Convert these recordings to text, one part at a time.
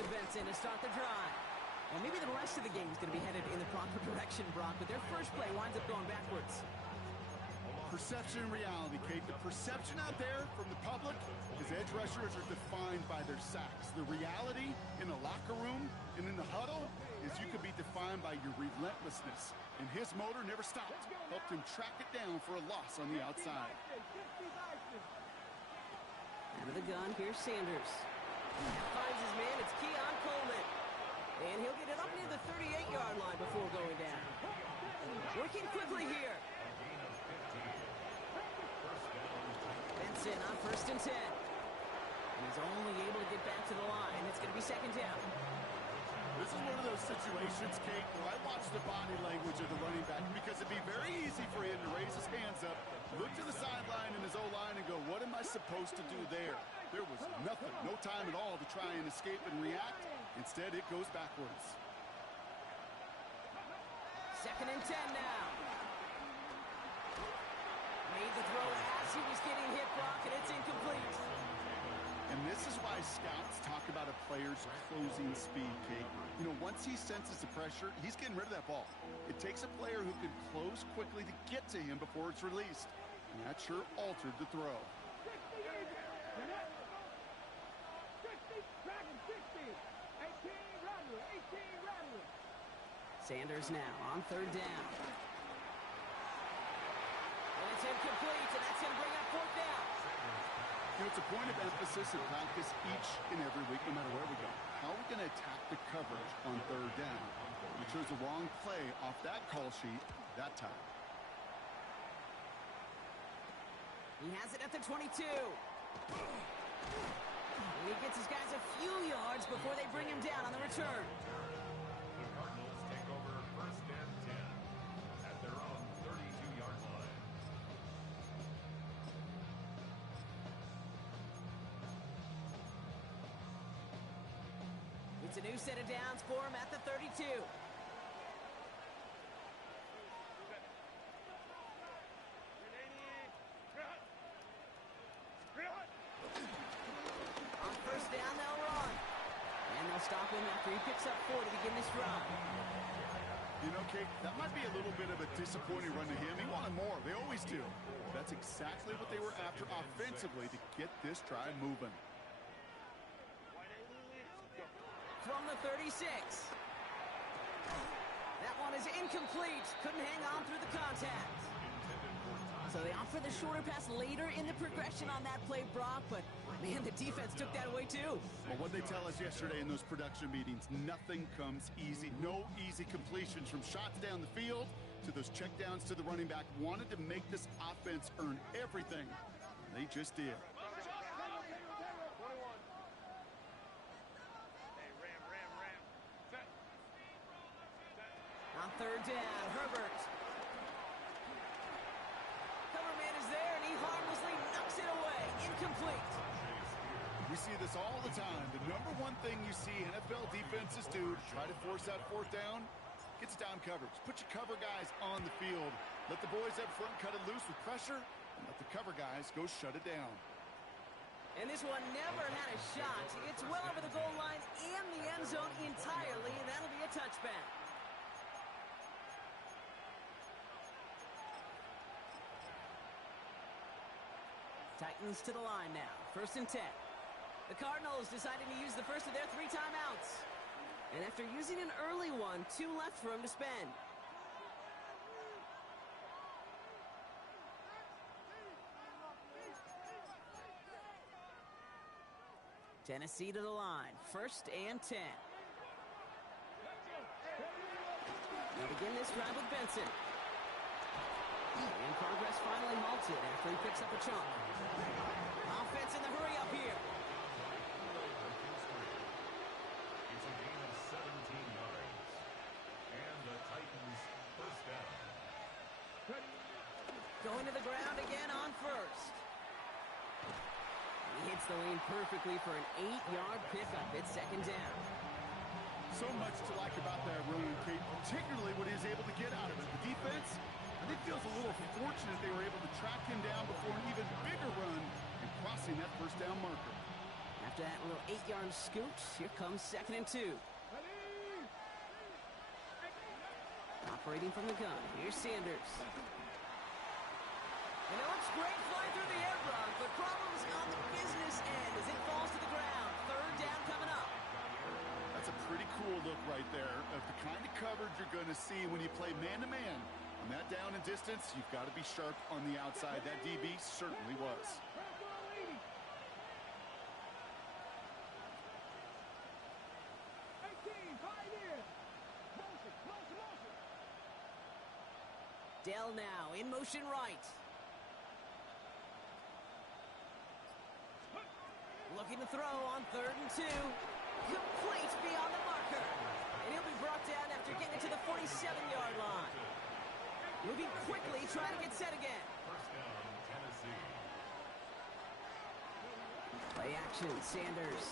to Benson to start the drive. Well, maybe the rest of the game is going to be headed in the proper direction, Brock, but their first play winds up going backwards. Perception and reality, Kate. The perception out there from the public is edge rushers are defined by their sacks. The reality in the locker room and in the huddle is you could be defined by your relentlessness. And his motor never stopped. Helped him track it down for a loss on the outside. Out of the gun, here's Sanders. Finds his man, it's Keon Coleman. And he'll get it up near the 38-yard line before going down. Working quickly here. Benson on 1st and 10. And he's only able to get back to the line. It's going to be 2nd down. This is one of those situations, Kate, where I watch the body language of the running back because it'd be very easy for him to raise his hands up, look to the sideline in his O-line and go, what am I supposed to do there? There was nothing, no time at all to try and escape and react. Instead, it goes backwards. 2nd and 10 now. Made the throw as he was getting hit, Brock, and it's incomplete. And this is why scouts talk about a player's closing speed, Kate. You know, once he senses the pressure, he's getting rid of that ball. It takes a player who can close quickly to get to him before it's released. And that sure altered the throw. Sanders now on 3rd down. And it's incomplete, and that's going to bring up 4th down. You know, it's a point of emphasis in practice each and every week, no matter where we go. How are we going to attack the coverage on 3rd down? We chose the wrong play off that call sheet that time. He has it at the 22. And he gets his guys a few yards before they bring him down on the return. The Cardinals take over 1st and 10 at their own 32-yard line. It's a new set of downs for him at the 32. On 1st down, they'll run. And they'll stop him after he picks up 4 to begin this drive. You know, Kate, that might be a little bit of a disappointing run to him. He wanted more. They always do. That's exactly what they were after offensively to get this drive moving. From the 36. That one is incomplete. Couldn't hang on through the contact. So they opt for the shorter pass later in the progression on that play, Brock, but man, the defense took that away too. Well, what they tell us yesterday in those production meetings, nothing comes easy. No easy completions from shots down the field to those checkdowns to the running back. Wanted to make this offense earn everything. They just did. On 3rd down, Herbert. Cover man is there, and he harmlessly knocks it away. Incomplete. We see this all the time. The number one thing you see NFL defenses do to try to force that 4th down, gets down coverage. Put your cover guys on the field. Let the boys up front cut it loose with pressure, and let the cover guys go shut it down. And this one never had a shot. It's well over the goal line and the end zone entirely, and that'll be a touchback. Titans to the line now. 1st and 10. The Cardinals deciding to use the first of their 3 timeouts. And after using an early one, 2 left for him to spend. Tennessee to the line. 1st and 10. They'll begin this drive with Benson. And progress finally halted after he picks up a chunk. Offense in the hurry up here. It's a gain of 17 yards. And the Titans 1st down. Going to the ground again on 1st. He hits the lane perfectly for an 8-yard pickup. It's 2nd down. So much to like about that run, Kate, particularly what he was able to get out of it. The defense, I think, feels a little fortunate they were able to track him down before an even bigger run and crossing that 1st down marker. After that little 8-yard scoot, here comes 2nd and 2. Operating from the gun, here's Sanders. And it looks great flying through the air, Brock, but problems on the business end as it falls to the ground. 3rd down coming up. That's a pretty cool look right there of the kind of coverage you're going to see when you play man-to-man. On that down and distance, you've got to be sharp on the outside. That DB certainly was. Dell now in motion right. Looking to throw on 3rd and 2. Complete beyond the marker. And he'll be brought down after getting it to the 47-yard line. Moving quickly, trying to get set again. First down, Tennessee. Play action, Sanders.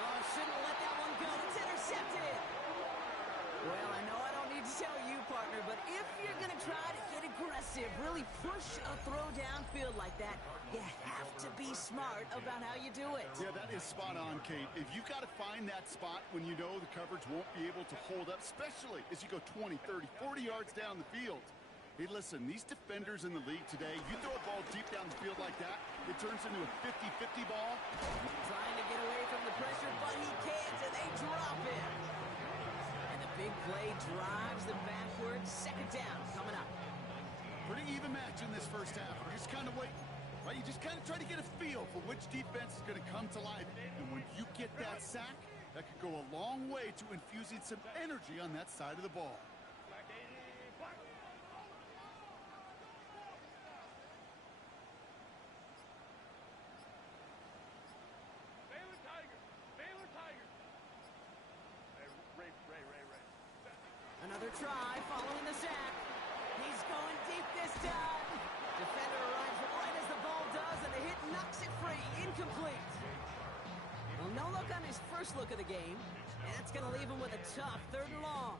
Oh, shouldn't let that one go. It's intercepted. Well, I know I don't need to tell you, partner, but if you're going to try to get aggressive, really push a throw downfield like that, you have to be smart about how you do it. Yeah, that is spot on, Kate. If you've got to find that spot when you know the coverage won't be able to hold up, especially as you go 20, 30, 40 yards down the field. Hey, listen, these defenders in the league today, you throw a ball deep down the field like that, it turns into a 50-50 ball. Trying to get away from the pressure, but he can't, and they drop it. And the big play drives them backwards. 2nd down coming up. Pretty even match in this first half. We're just kind of waiting. Right? You just kind of try to get a feel for which defense is going to come to life. And when you get that sack, that could go a long way to infusing some energy on that side of the ball. Another try following the sack. He's going deep this time. Defender arrives right as the ball does, and the hit knocks it free. Incomplete. Well, no look on his first look of the game, and that's going to leave him with a tough 3rd and long.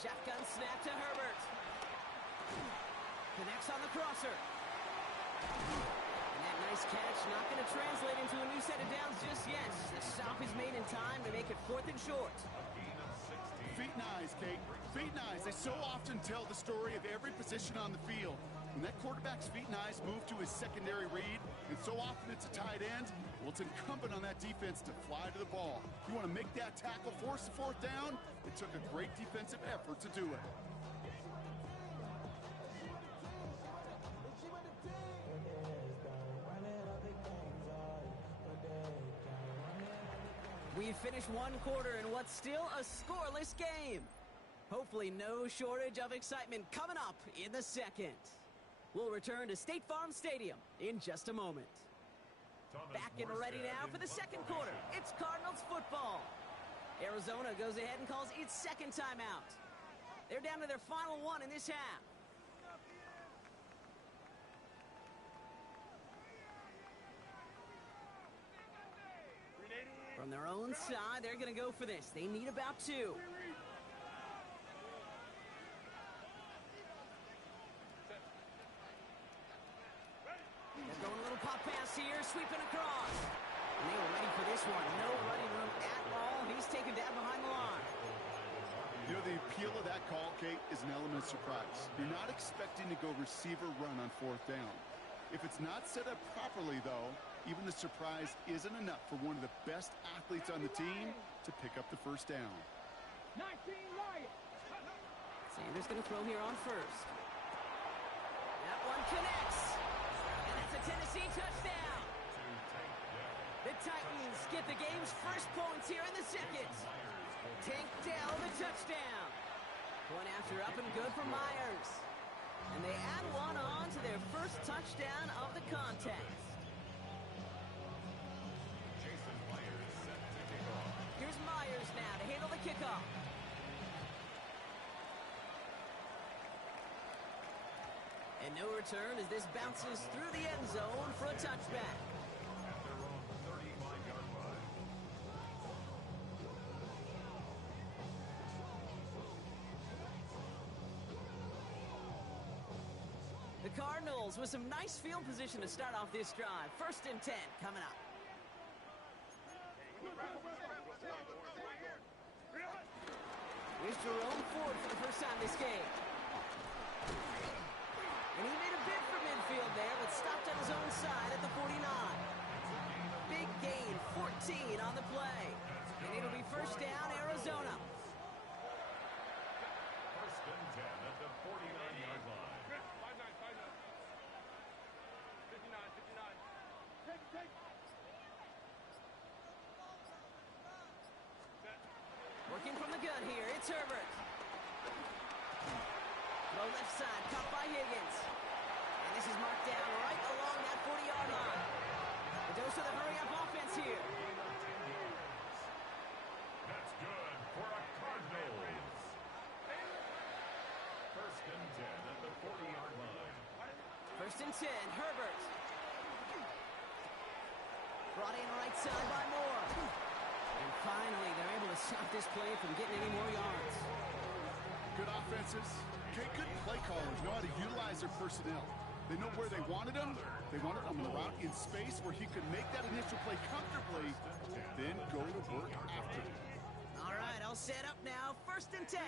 Shotgun snap to Herbert. Connects on the crosser. And that nice catch not going to translate into a new set of downs just yet. The stop is made in time to make it 4th and short. Feet and eyes, Kate. Feet and eyes. They so often tell the story of every position on the field. When that quarterback's feet and eyes move to his secondary read, and so often it's a tight end, well, it's incumbent on that defense to fly to the ball. You want to make that tackle, force the 4th down? It took a great defensive effort to do it. We've finished one quarter in what's still a scoreless game. Hopefully no shortage of excitement coming up in the 2nd. We'll return to State Farm Stadium in just a moment. Back and ready now for the 2nd quarter. It's Cardinals football. Arizona goes ahead and calls its 2nd timeout. They're down to their final one in this half. From their own side, they're going to go for this. They need about 2. They're going a little pop pass here, sweeping across. And they were ready for this one. No running room at all. He's taken down behind the line. You know, the appeal of that call, Kate, is an element of surprise. You're not expecting to go receiver run on 4th down. If it's not set up properly, though, even the surprise isn't enough for one of the best athletes on the team to pick up the 1st down. Sanders going to throw here on 1st. That one connects. And that's a Tennessee touchdown. The Titans get the game's first points here in the 2nd. Tank Dell the touchdown. Point after up and good for Myers. And they add one on to their first touchdown of the contest. Here's Myers now to handle the kickoff. And no return as this bounces through the end zone for a touchback. At their own 35-yard line. Cardinals with some nice field position to start off this drive. 1st and 10 coming up. Here's Jerome Ford for the first time this game. And he made a bid for midfield there, but stopped on his own side at the 49. Big gain, 14 on the play. And it'll be 1st down, Arizona. 1st and 10 at the 49-yard line. 59. Working from the gun here, it's Herbert. Throw left side, caught by Higgins. And this is marked down right along that 40-yard line. The dose of the hurry-up offense here. That's good for a Cardinals. 1st and 10 at the 40-yard line. 1st and 10, Herbert. Brought in right side by Moore. And finally, they're able to stop this play from getting any more yards. Good offenses. Okay, good play callers know how to utilize their personnel. They know where they wanted him. They wanted him in a route in space where he could make that initial play comfortably, then go to work after it. All right, all set up now. 1st and 10.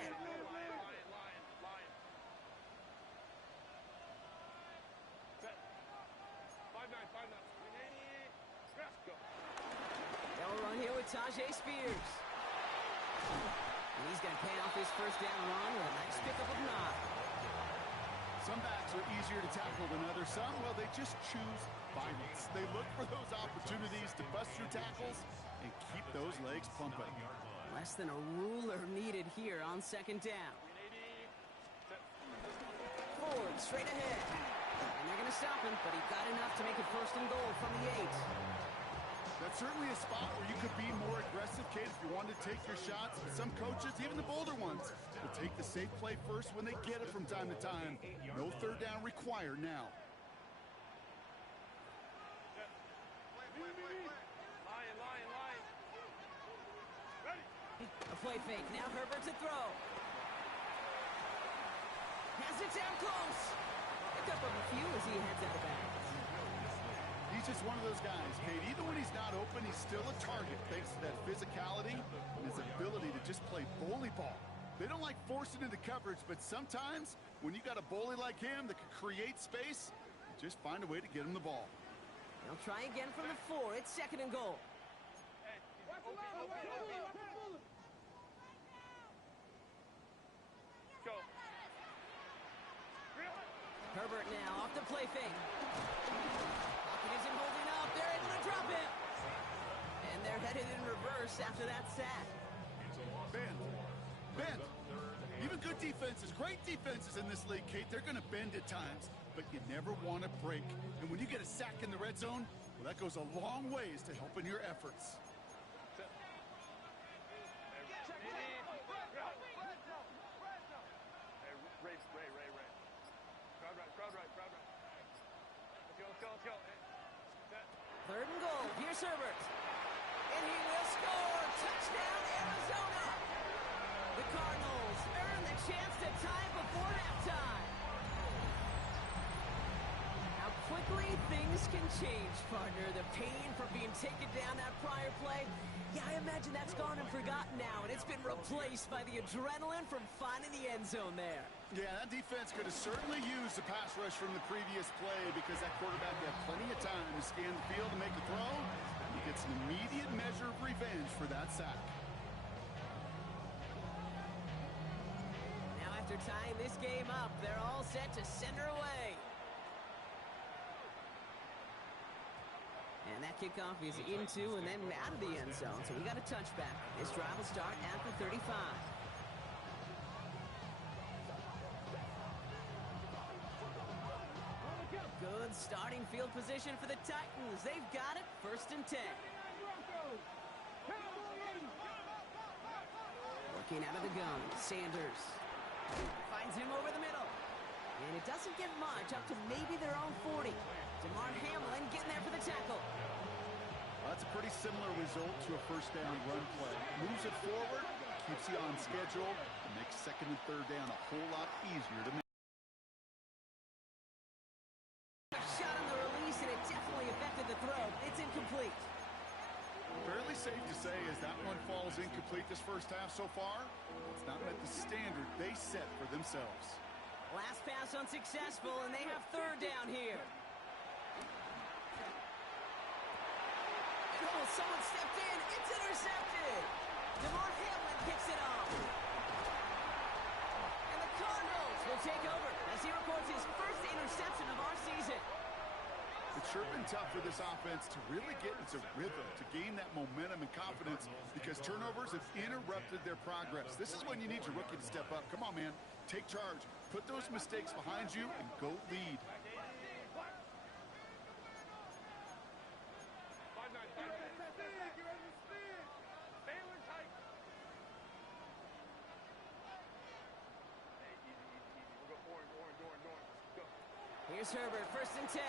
They'll run here with Tajay Spears. And he's going to pay off his 1st down run with a nice pickup of 9. Some backs are easier to tackle than others. Some, well, they just choose violence. They look for those opportunities to bust through tackles and keep those legs pumping. Less than a ruler needed here on 2nd down. Ford straight ahead. And they're going to stop him, but he got enough to make it 1st and goal from the 8. That's certainly a spot where you could be more aggressive, Kate, if you wanted to take your shots. Some coaches, even the bolder ones, will take the safe play first when they get it from time to time. No 3rd down required now. A play fake. Now Herbert to throw. Has it down close. Pick up a few as he heads out of bounds. He's just one of those guys, Kate. Even when he's not open, he's still a target thanks to that physicality and his ability to just play bully ball. They don't like forcing into coverage, but sometimes when you got a bully like him that can create space, you just find a way to get him the ball. They'll try again from the 4. It's 2nd and goal. Herbert now off the play fake. Pocket isn't holding up. They're able to drop him. And they're headed in reverse after that sack. Bend. Even good defenses, great defenses in this league, Kate, they're going to bend at times, but you never want to break. And when you get a sack in the red zone, well, that goes a long ways to helping your efforts. Third and goal. Here's Herbert. And he will score. Touchdown, Arizona. The Cardinals earn the chance to tie before halftime. How quickly things can change, partner. The pain from being taken down that prior play. Yeah, I imagine that's gone and forgotten now, and it's been replaced by the adrenaline from finding the end zone there. Yeah, that defense could have certainly used the pass rush from the previous play because that quarterback had plenty of time to scan the field and make a throw. He gets an immediate measure of revenge for that sack. Now after tying this game up, they're all set to send her away. And that kickoff is into and then out of the end zone, so we got a touchback. This drive will start at the 35. Good starting field position for the Titans. They've got it, 1st and 10. Working out of the gun, Sanders finds him over the middle. And it doesn't get much, up to maybe their own 40. DeMar Hamlin getting there for the tackle. Well, that's a pretty similar result to a 1st down run play. Moves it forward, keeps you on schedule, and makes 2nd and 3rd down a whole lot easier to make. Fairly safe to say as that one falls incomplete this first half so far, it's not met the standard they set for themselves. Last pass unsuccessful, and they have third down here. And oh, someone stepped in. It's intercepted. DeMar Hamlin kicks it off. And the Cardinals will take over as he records his first interception of our season. It's sure been tough for this offense to really get into rhythm, to gain that momentum and confidence because turnovers have interrupted their progress. This is when you need your rookie to step up. Come on, man. Take charge. Put those mistakes behind you and go lead. Here's Herbert, 1st and 10.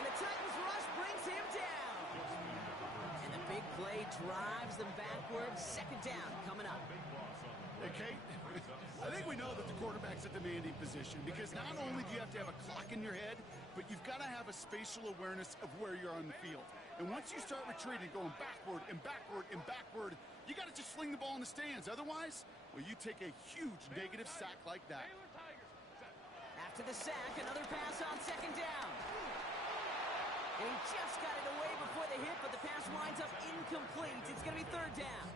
And the Titans rush brings him down. And the big play drives them backwards. 2nd down coming up. Hey, Kate, I think we know that the quarterback's a demanding position because not only do you have to have a clock in your head, but you've got to have a spatial awareness of where you're on the field. And once you start retreating, going backward and backward and backward, you got to just sling the ball in the stands. Otherwise, well, you take a huge negative sack like that. After the sack, another pass on 2nd down. And he just got it away before the hit, but the pass winds up incomplete. It's going to be 3rd down.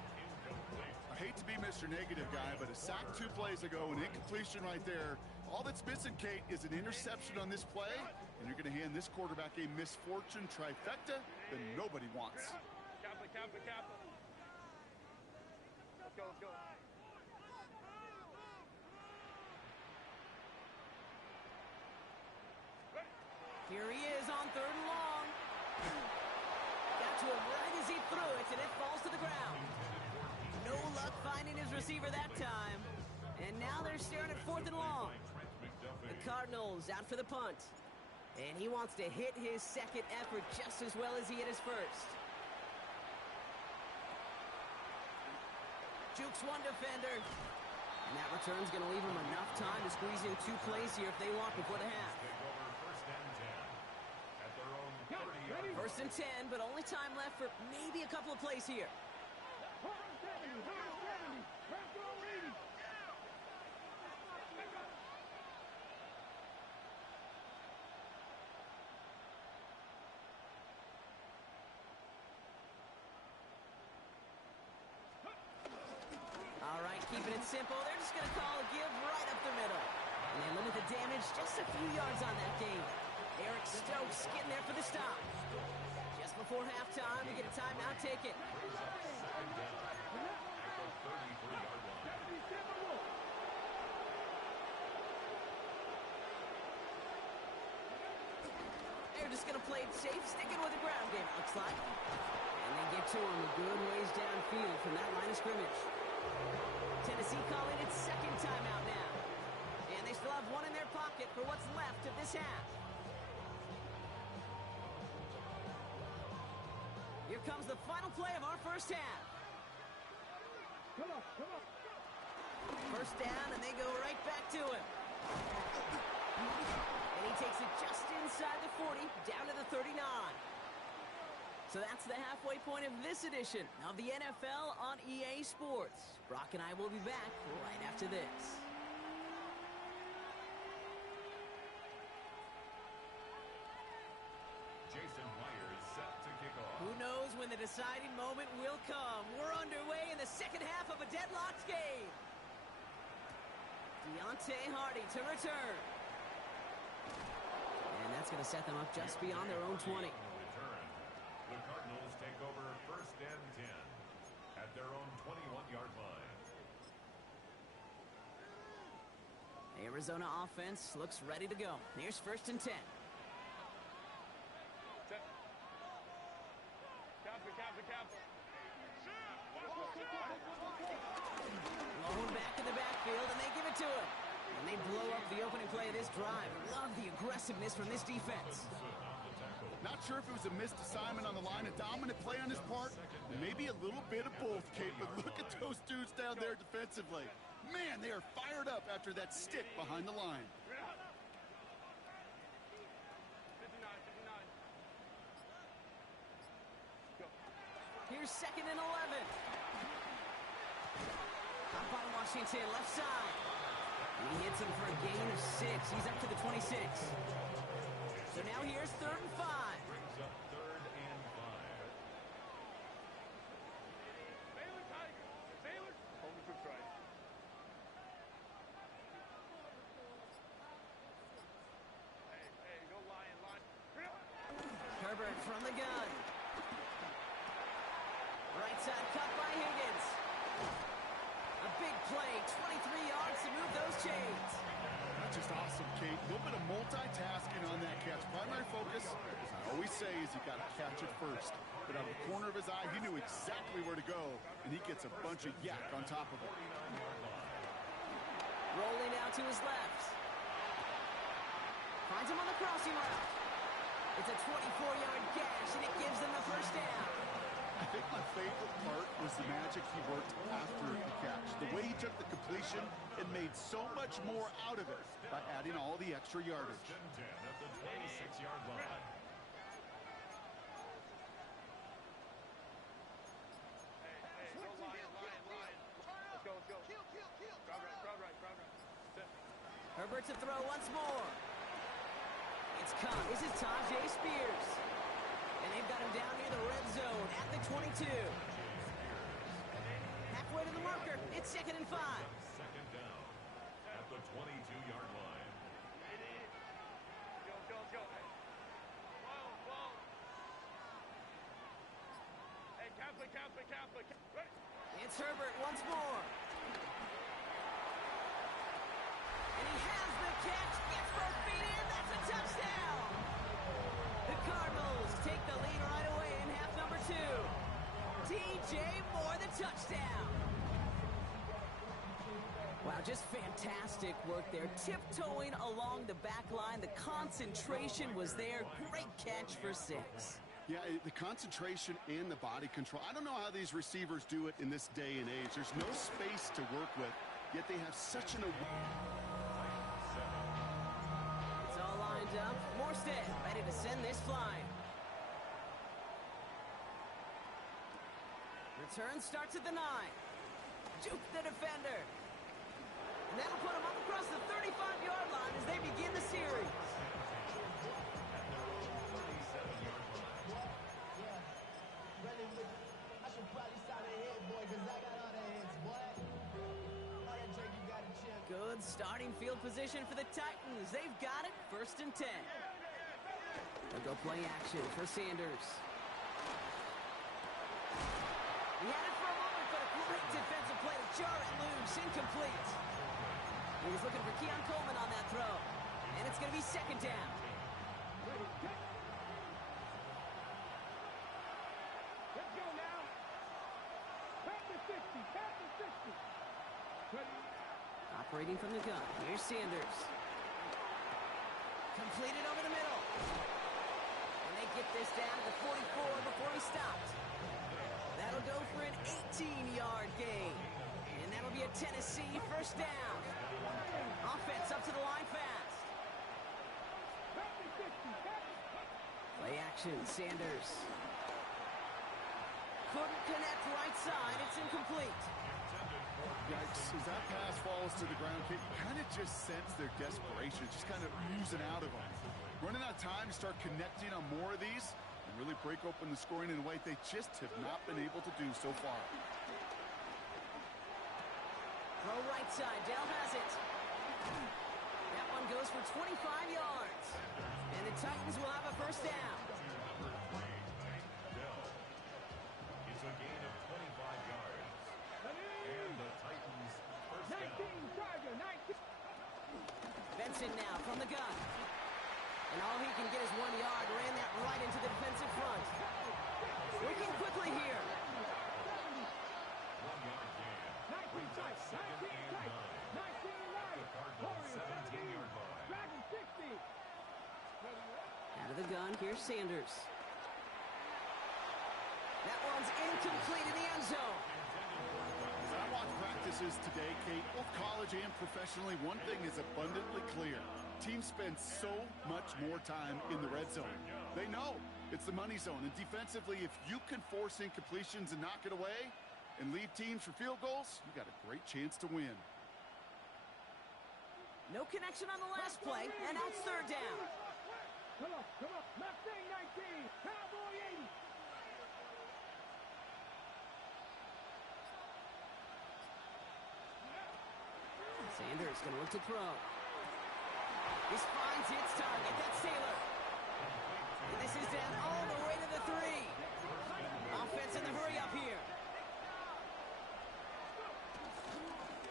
I hate to be Mr. Negative guy, but a sack 2 plays ago, an incompletion right there. All that's missing, Kate, is an interception on this play, and you're going to hand this quarterback a misfortune trifecta that nobody wants. Kappa. Let's go. Here he is on 3rd and long. Got to him right as he threw it, and it falls to the ground. No luck finding his receiver that time. And now they're staring at 4th and long. The Cardinals out for the punt. And he wants to hit his 2nd effort just as well as he hit his 1st. Jukes one defender. And that return's going to leave him enough time to squeeze in 2 plays here if they want before the half. 1st and 10, but only time left for maybe a couple of plays here. All right, keeping it simple. They're just going to call a give right up the middle. And they limit the damage just a few yards on that game. Eric Stokes getting there for the stop. Just before halftime, we get a timeout taken. They're just going to play it safe, sticking with the ground game, it looks like. And they get to him a good ways downfield from that line of scrimmage. Tennessee calling its 2nd timeout now. And they still have 1 in their pocket for what's left of this half. Here comes the final play of our 1st half. Come on. 1st down, and they go right back to him. And he takes it just inside the 40, down to the 39. So that's the halfway point of this edition of the NFL on EA Sports. Brock and I will be back right after this. Who knows when the deciding moment will come? We're underway in the 2nd half of a deadlocked game. Deontay Hardy to return. And that's going to set them up just beyond their own 20. The Cardinals take over 1st and 10 at their own 21-yard line. Arizona offense looks ready to go. Here's 1st and 10. Kappa. Blown back in the backfield, and they give it to him. And they blow up the opening play of this drive. Love the aggressiveness from this defense. Not sure if it was a missed assignment on the line, a dominant play on his part, maybe a little bit of both, Kate, but look at those dudes down there defensively. Man, they are fired up after that stick behind the line. Here's 2nd and 11. Up by Washington, left side. And he hits him for a gain of 6. He's up to the 26. So now here's 3rd and 5. Brings up 3rd and 5. Baylor, Tiger. Baylor. Home to try. Hey, go Lion. Herbert from the gun. Right side cut by Higgins. A big play, 23 yards to move those chains. That's just awesome, Kate. A little bit of multitasking on that catch. Primary focus, as I always say, is you got to catch it first. But out of the corner of his eye, he knew exactly where to go, and he gets a bunch of yak on top of it. Rolling out to his left. Finds him on the crossing route. It's a 24-yard gash, and it gives them the first down. I think my favorite part was the magic he worked after the catch. The way he took the completion and made so much more out of it by adding all the extra yardage. 10 at the 26-yard line. Hey, go Lion. Let's go. Crowd right. Herbert to throw once more. It's caught. This is Tajay Spears. And they've got him down near the red zone at the 22. Halfway to the marker. It's 2nd and 5. 2nd down at the 22-yard line. Go. Whoa. Hey, Catholic. Ready? It's Herbert once more. And he has the catch. Gets both feet in. That's a touchdown. The Cardinals take the lead right away in half number 2. DJ Moore, the touchdown. Wow, just fantastic work there. Tiptoeing along the back line. The concentration was there. Great catch for 6. Yeah, the concentration and the body control. I don't know how these receivers do it in this day and age. There's no space to work with, yet they have such an... It's all lined up. Morstead ready to send this flying. Return starts at the 9. Juke the defender. And that'll put him up across the 35-yard line as they begin the series. Good starting field position for the Titans. They've got it, 1st and 10. They'll go play action for Sanders. He had it for a moment, but a great defensive play to jar it loose, incomplete. He was looking for Keon Coleman on that throw, and it's going to be 2nd down. Let's go now. Pass the 60. Ready? Operating from the gun. Here's Sanders. Completed over the middle. And they get this down to the 44 before he stopped. That'll go for an 18-yard gain. And that'll be a Tennessee 1st down. Offense up to the line fast. Play action, Sanders. Couldn't connect right side. It's incomplete. Yikes, as that pass falls to the ground, Kate, you kind of just sense their desperation, just kind of oozing out of them. Running out of time to start connecting on more of these and really break open the scoring in a way they just have not been able to do so far. Throw right side, Dell has it. That one goes for 25 yards. And the Titans will have a 1st down. It's a gain of 25 yards. And the Titans 1st down. Benson now from the gun. And all he can get is 1 yard. Ran that right into the defensive front. Working quickly here. 1-yard gain. Brings up 2nd and 9. The Cardinals 17-yard line. Out of the gun, here's Sanders. That one's incomplete in the end zone. As I watch practices today, Kate, both college and professionally, one thing is abundantly clear. Teams spend so much more time in the red zone. They know it's the money zone. And defensively, if you can force incompletions and knock it away and lead teams for field goals, you got a great chance to win. No connection on the last play, and now it's third down. Come on. Mustang 19, Cowboy 80. Sanders going to look to throw. This finds its target. That's Taylor. And this is down all the way to the 3. Offense in the hurry up here.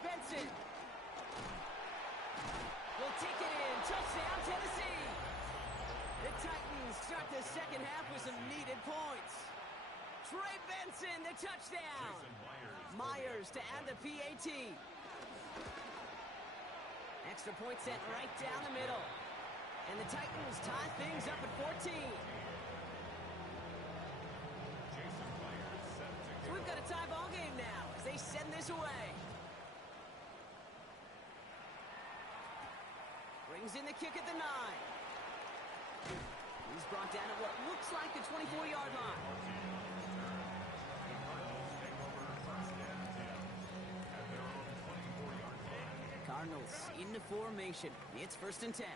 Benson. Will take it in. Touchdown, Tennessee. The Titans start the second half with some needed points. Trey Benson, the touchdown. Myers to add the PAT. Extra point sent right down the middle. And the Titans tie things up at 14. So we've got a tie ball game now as they send this away. Brings in the kick at the 9. He's brought down at what looks like the 24-yard line. Cardinals into formation. It's 1st and 10.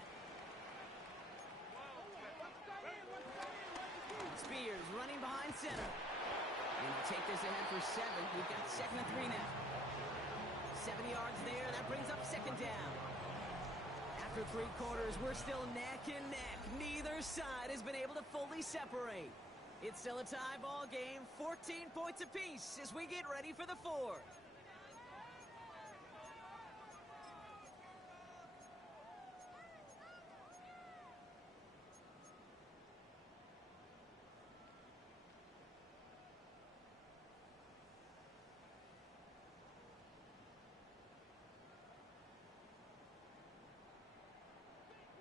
Spears running behind center. And he'll take this ahead for 7. We've got 2nd and 3 now. 7 yards there. That brings up 2nd down. After 3 quarters, we're still neck and neck. Neither side has been able to fully separate. It's still a tie ball game. 14 points apiece as we get ready for the 4th.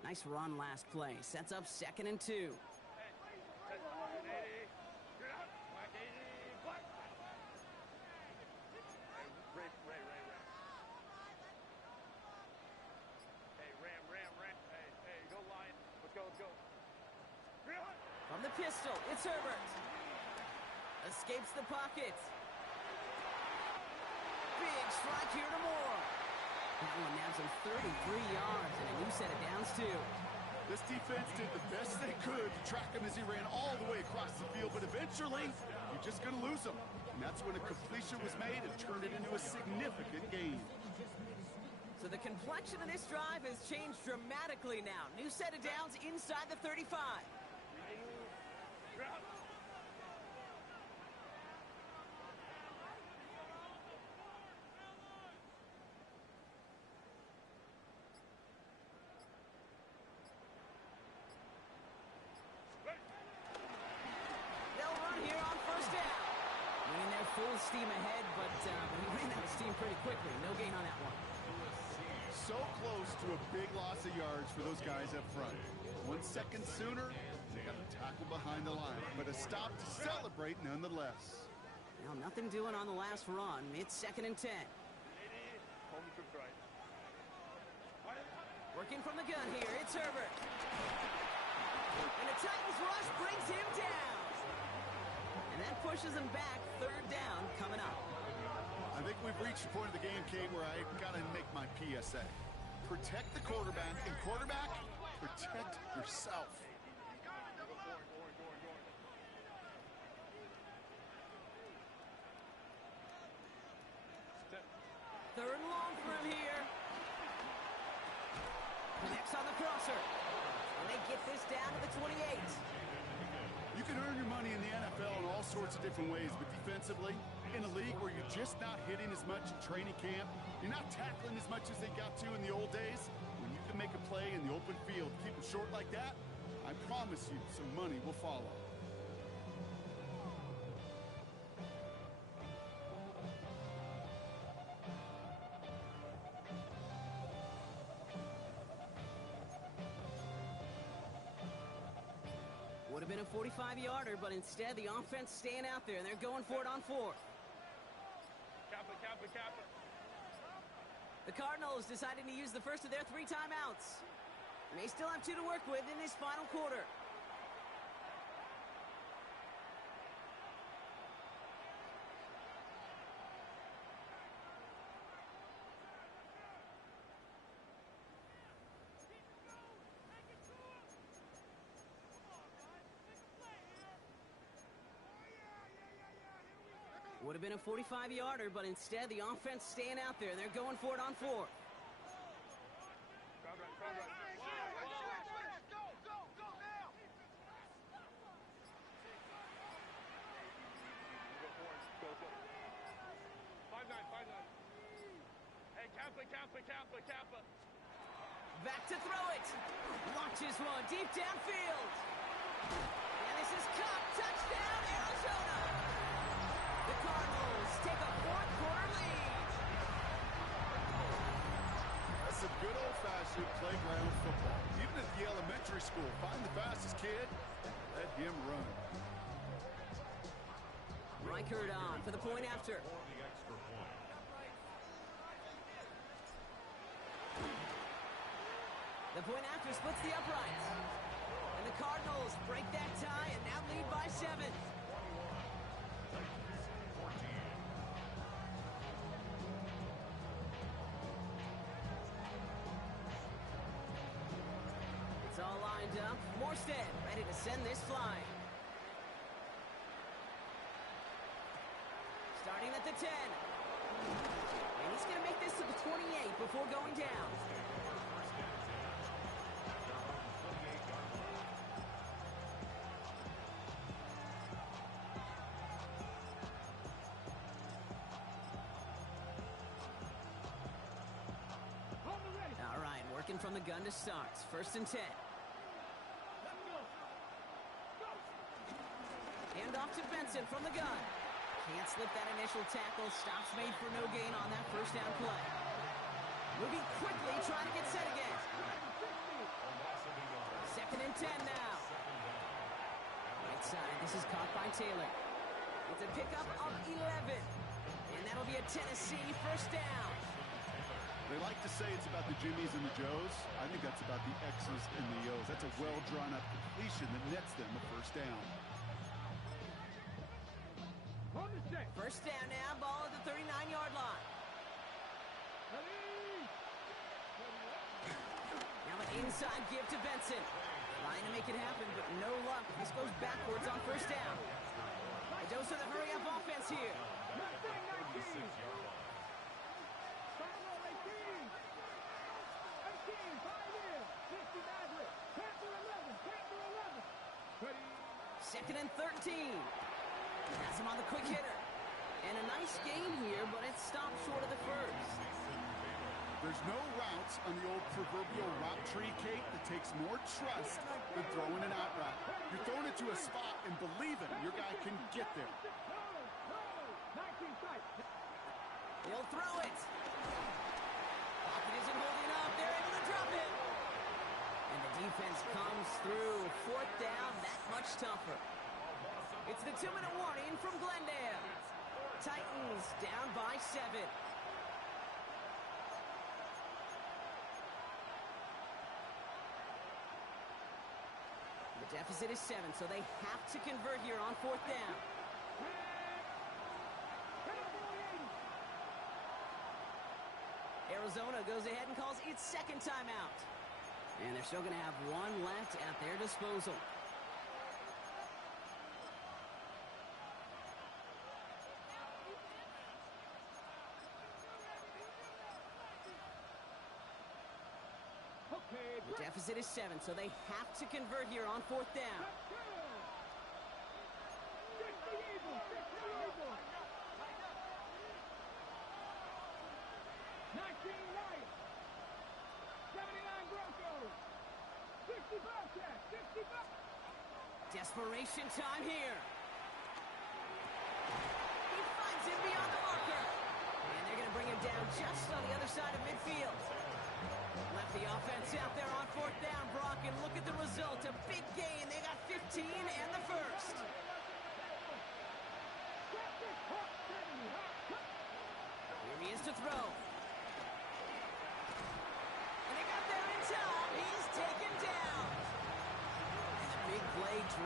Nice run last play. Sets up 2nd and 2. Ray. Hey, Ram. Hey, go Lion. Let's go. From the pistol, it's Herbert. Escapes the pocket. Big strike here to Moore. That one nabs him 33 yards and a new set of downs, too. This defense did the best they could to track him as he ran all the way across the field, but eventually, you're just going to lose him. And that's when a completion was made and turned it into a significant gain. So the complexion of this drive has changed dramatically now. New set of downs inside the 35. Full steam ahead, but he ran out of steam pretty quickly. No gain on that one. So close to a big loss of yards for those guys up front. 1 second sooner, they got a tackle behind the line, but a stop to celebrate nonetheless. Well, nothing doing on the last run. It's 2nd and 10. Working from the gun here, it's Herbert. And the Titans rush brings him down. And that pushes him back. 3rd down coming up. I think we've reached the point of the game, Kate, where I got to make my PSA. Protect the quarterback, and quarterback, protect yourself. 3rd and long for him here. Connects on the crosser. And they get this down to the 28. You can earn your money in the NFL in all sorts of different ways, but defensively, in a league where you're just not hitting as much in training camp, you're not tackling as much as they got to in the old days, when you can make a play in the open field, keep them short like that, I promise you some money will follow. Would have been a 45-yarder, but instead the offense staying out there, and they're going for it on 4th. Kappa. Kappa, Kappa. The Cardinals decided to use the first of their 3 timeouts. They still have 2 to work with in this final quarter. Would have been a 45-yarder, but instead the offense staying out there. They're going for it on 4. Crowd right, crowd right. Go now! Go. 5-9. Hey, Kappa. Back to throw it. Launches one deep downfield. And this is Cup. Touchdown, Arizona. The Cardinals take a 4th quarter lead. That's some good old-fashioned playground football. Even at the elementary school, find the fastest kid, let him run. Reichert on for the point after. For the extra point. The point after splits the uprights. And the Cardinals break that tie and now lead by 7. It's all lined up. Morstead ready to send this flying. Starting at the 10. And he's going to make this to the 28 before going down. All right, working from the gun to start. 1st and 10. Hand off to Benson from the gun. Can't slip that initial tackle. Stops made for no gain on that 1st down play. Moving quickly, trying to get set again. 2nd and 10 now. Right side, this is caught by Taylor. It's a pickup of 11. And that'll be a Tennessee 1st down. They like to say it's about the Jimmies and the Joes. I think that's about the X's and the O's. That's a well-drawn-up completion that nets them a 1st down. 1st down now, ball at the 39-yard line. Now an inside give to Benson. Trying to make it happen, but no luck. This goes backwards on 1st down. A dose of the hurry-up offense here. Second and 13. Has him on the quick hitter. And a nice gain here, but it's stopped short of the 1st. There's no routes on the old proverbial route tree, Kate, that takes more trust than throwing an out route. You're throwing it to a spot and believing your guy can get there. He'll throw it. Pocket isn't holding up. They're able to drop it. And the defense comes through. 4th down, that much tougher. It's the 2-minute warning from Glendale. Titans down by 7. The deficit is 7, so they have to convert here on 4th down. Arizona goes ahead and calls its 2nd timeout. And they're still going to have 1 left at their disposal. The deficit is 7, so they have to convert here on 4th down. Desperation time here. He finds him beyond the marker. And they're going to bring him down just on the other side of midfield. Left the offense out there on 4th down, Brock, and look at the result. A big gain. They got 15 and the 1st. Here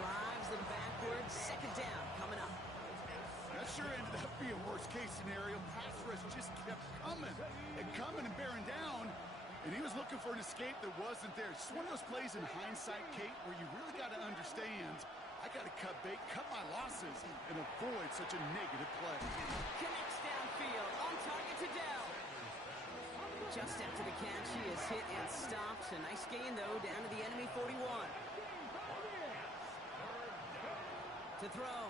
drives them backwards. Second down coming up. That sure ended up being worst-case scenario. Pass rush just kept coming and bearing down, and he was looking for an escape that wasn't there. It's just one of those plays in hindsight, Kate, where you really got to understand, I got to cut bait, cut my losses, and avoid such a negative play. Connects downfield, on target to Dell. Just after the catch, he is hit and stopped. A nice gain, though, down to the enemy 41. To throw.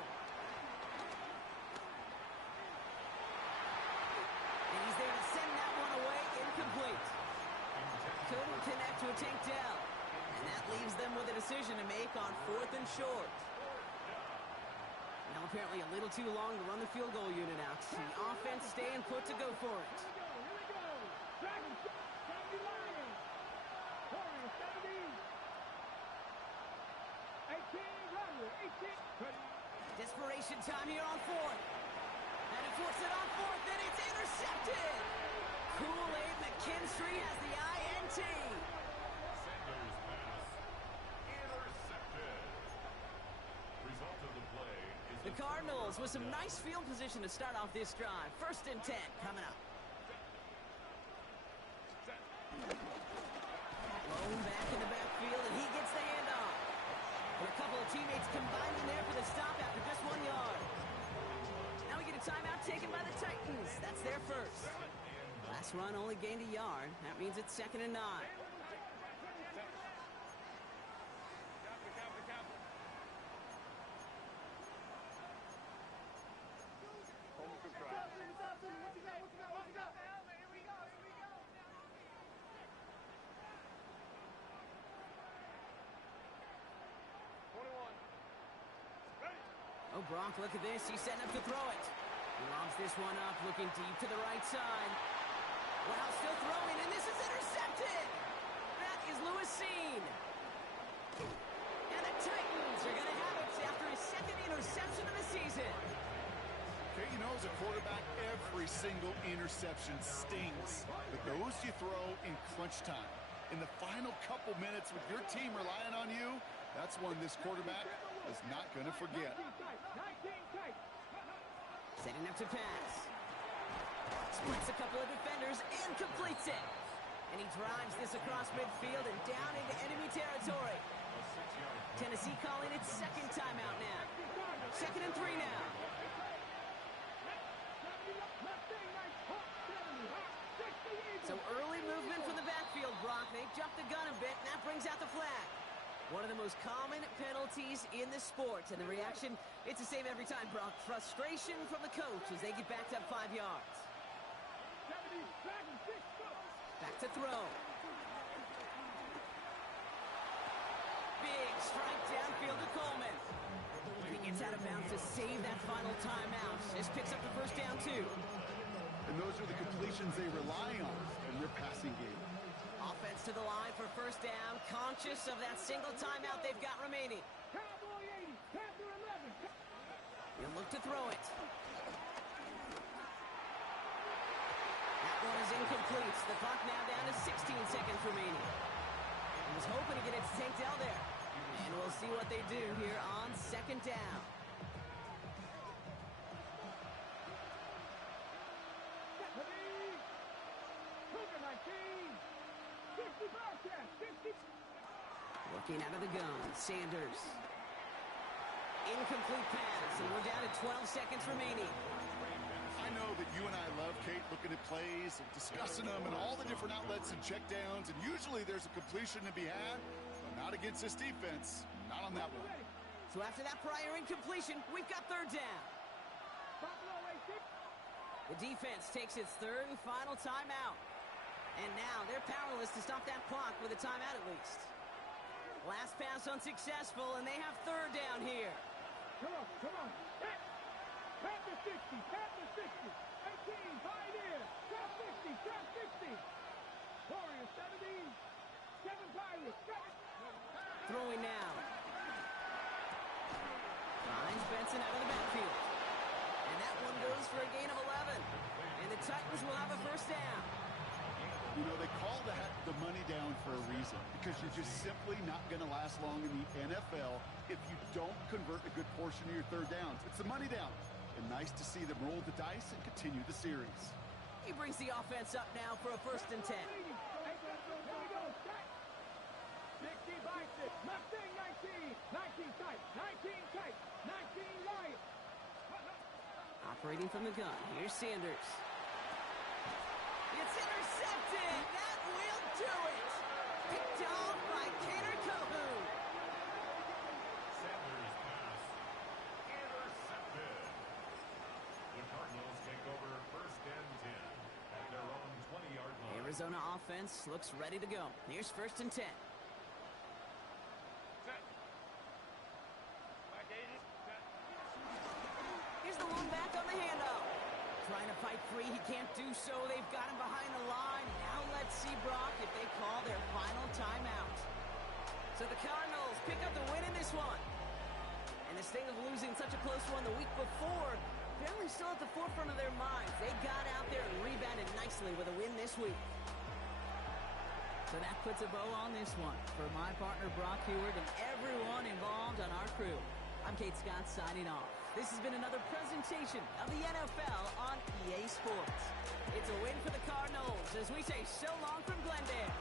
And he's there to send that one away, incomplete. Couldn't connect to a Tank Dell. And that leaves them with a decision to make on 4th and short. Now apparently a little too long to run the field goal unit out. The offense staying put to go for it. Desperation time here on 4th. And he forced it on 4th, and it's intercepted. Kool-Aid McKinstry has the INT. Sanders' pass intercepted. Result of the play is The Cardinals with some nice field position to start off this drive. 1st and 10 coming up. Blown back in the backfield, and he gets the handoff. And a couple of teammates combining there for the stop after just 1 yard. Now we get a timeout taken by the Titans. That's their first. Last run only gained a yard. That means it's 2nd and 9. Oh, Brock, look at this. He's setting up to throw it. He lobs this one up, looking deep to the right side. Wow, still throwing, and this is intercepted. That is Lewis Seen. And the Titans are going to have it after his 2nd interception of the season. Okay, you know, as a quarterback, every single interception stings. But those you throw in crunch time. In the final couple minutes with your team relying on you, that's one this quarterback is not going to forget. Setting up to pass. Splits a couple of defenders and completes it. And he drives this across midfield and down into enemy territory. Tennessee calling its 2nd timeout now. 2nd and 3 now. So early movement from the backfield, Brock. They jumped the gun a bit, and that brings out the flag. One of the most common penalties in the sport. And the reaction, it's the same every time, Brock. Frustration from the coach as they get backed up 5 yards. Back to throw. Big strike downfield to Coleman. He gets out of bounds to save that final timeout. This picks up the 1st down, too. And those are the completions they rely on in their passing game. Offense to the line for 1st down, conscious of that single timeout they've got remaining. He'll look to throw it. That one is incomplete. The clock now down to 16 seconds remaining. He was hoping to get it to Tank Dell there. And we'll see what they do here on 2nd down. Working out of the gun, Sanders. Incomplete pass, and we're down to 12 seconds remaining. I know that you and I love, Kate, looking at plays and discussing them and all the different outlets and checkdowns, and usually there's a completion to be had, but not against this defense. Not on that one. So after that prior incompletion, we've got 3rd down. The defense takes its 3rd and final timeout. And now they're powerless to stop that clock with a timeout at least. Last pass unsuccessful, and they have 3rd down here. Come on. Tap the 60, tap the 60. 18, Pioneer, tap 60. Warriors 70, 7 Pirates. Throwing now. Finds Benson out of the backfield. And that one goes for a gain of 11. And the Titans will have a 1st down. You know, they call that the money down for a reason, because you're just simply not going to last long in the NFL if you don't convert a good portion of your third downs. It's the money down. And nice to see them roll the dice and continue the series. He brings the offense up now for a 1st and 10. Here we go. Set. 60 by 6. Mustang 19. 19 tight. 19 tight. 19 Lions. Operating from the gun. Here's Sanders. It's intercepted. That will do it. Picked off by Cater Kohu. Sanders' pass intercepted. The Cardinals take over 1st and 10 at their own 20-yard line. Arizona offense looks ready to go. Here's 1st and 10. Set. Back 80. Set. Here's the one back on the handoff. Trying to fight free, he can't do so. They've got him behind the line. Now let's see, Brock, if they call their final timeout. So the Cardinals pick up the win in this one. And instead of losing such a close one the week before, apparently still at the forefront of their minds. They got out there and rebounded nicely with a win this week. So that puts a bow on this one. For my partner, Brock Heward, and everyone involved on our crew, I'm Kate Scott signing off. This has been another presentation of the NFL on EA Sports. It's a win for the Cardinals as we say so long from Glendale.